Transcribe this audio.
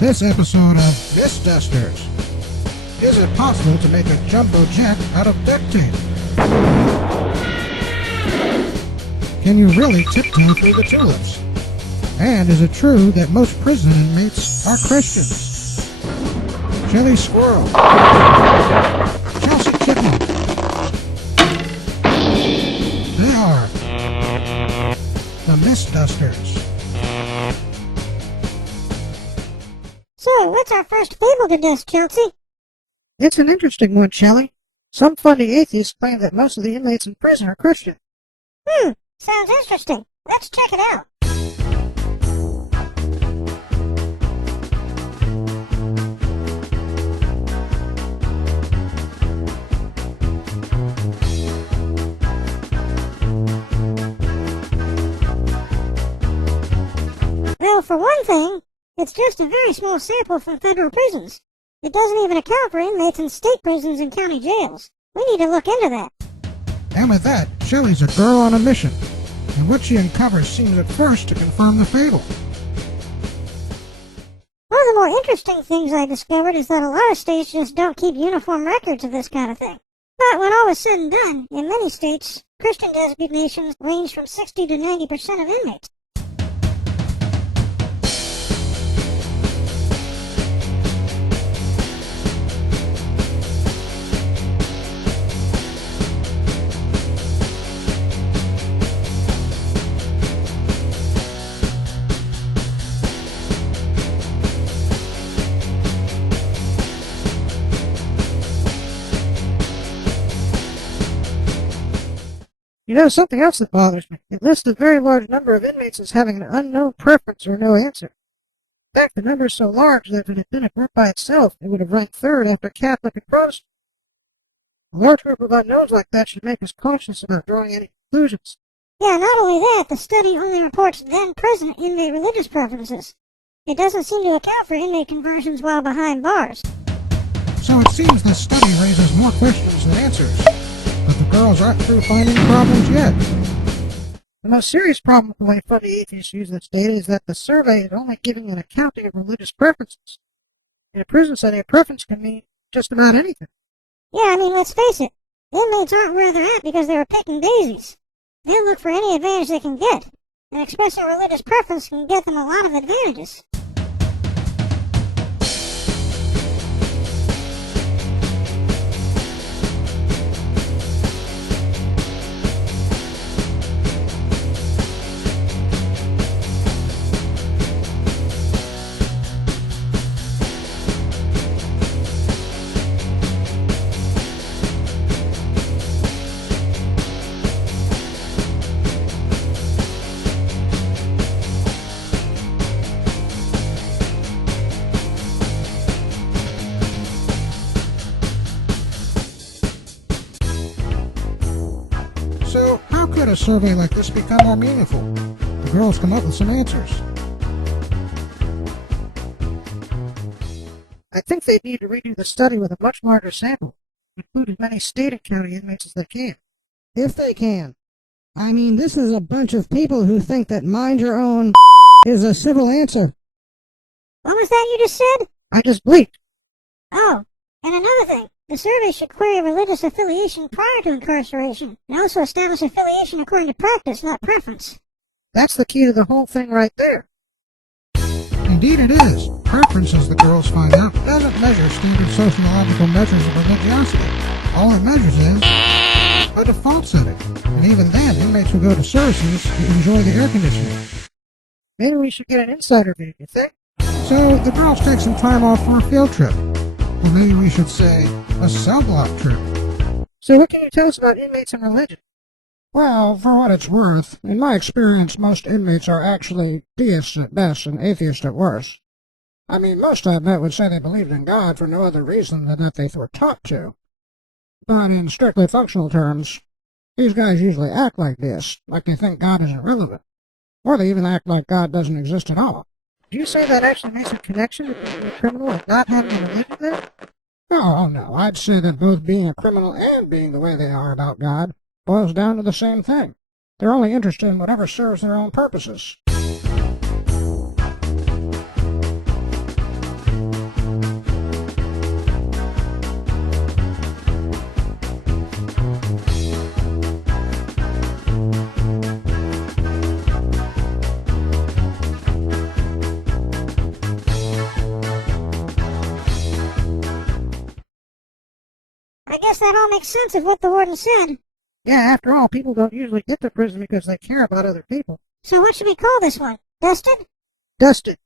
This episode of Mist Dusters. Is it possible to make a jumbo jet out of duct tape? Can you really tiptoe through the tulips? And is it true that most prison inmates are Christians? Chili Squirrel. Chelsea Kitten. They are the Mist Dusters. So, what's our first fable to dust, Chelsea? It's an interesting one, Shelley. Some funny atheists claim that most of the inmates in prison are Christian. Sounds interesting. Let's check it out. Well, for one thing, it's just a very small sample from federal prisons. It doesn't even account for inmates in state prisons and county jails. We need to look into that. And with that, Shelley's a girl on a mission, and what she uncovers seems at first to confirm the fable. One of the more interesting things I discovered is that a lot of states just don't keep uniform records of this kind of thing. But when all is said and done, in many states, Christian designations range from 60 to 90% of inmates. You know, something else that bothers me. It lists a very large number of inmates as having an unknown preference or no answer. In fact, the number is so large that if it had been a group by itself, it would have ranked third after Catholic and Protestant. A large group of unknowns like that should make us cautious about drawing any conclusions. Yeah, not only that, the study only reports then-present inmate religious preferences. It doesn't seem to account for inmate conversions while behind bars. So it seems this study raises more questions than answers, but the girls aren't through finding problems yet. The most serious problem with the way funny atheists use this data is that the survey is only giving an accounting of religious preferences. In a prison setting, a preference can mean just about anything. Yeah, I mean, let's face it. Inmates aren't where they're at because they were picking daisies. They'll look for any advantage they can get, and expressing religious preference can get them a lot of advantages. So how could a survey like this become more meaningful? The girls come up with some answers. I think they need to redo the study with a much larger sample, include as many state and county inmates as they can. If they can. I mean, this is a bunch of people who think that mind your own is a civil answer. What was that you just said? I just bleeped. Oh, and another thing. The survey should query religious affiliation prior to incarceration, and also establish affiliation according to practice, not preference. That's the key to the whole thing right there. Indeed it is. Preference, as the girls find out, doesn't measure standard sociological measures of religiosity. All it measures is a default setting. And even then, inmates who go to services enjoy the air conditioning. Maybe we should get an insider view, you think? So the girls take some time off for a field trip. Or maybe we should say, a cell block trip. So what can you tell us about inmates and religion? Well, for what it's worth, in my experience, most inmates are actually deists at best and atheists at worst. I mean, most I've met would say they believed in God for no other reason than that they were taught to. But in strictly functional terms, these guys usually act like this, like they think God isn't relevant. Or they even act like God doesn't exist at all. Do you say that actually makes a connection between a criminal and not having a religion then? Oh, no, I'd say that both being a criminal and being the way they are about God boils down to the same thing. They're only interested in whatever serves their own purposes. that all makes sense of what the warden said. Yeah, after all, people don't usually get to prison because they care about other people. So what should we call this one? Dusted? Dusted.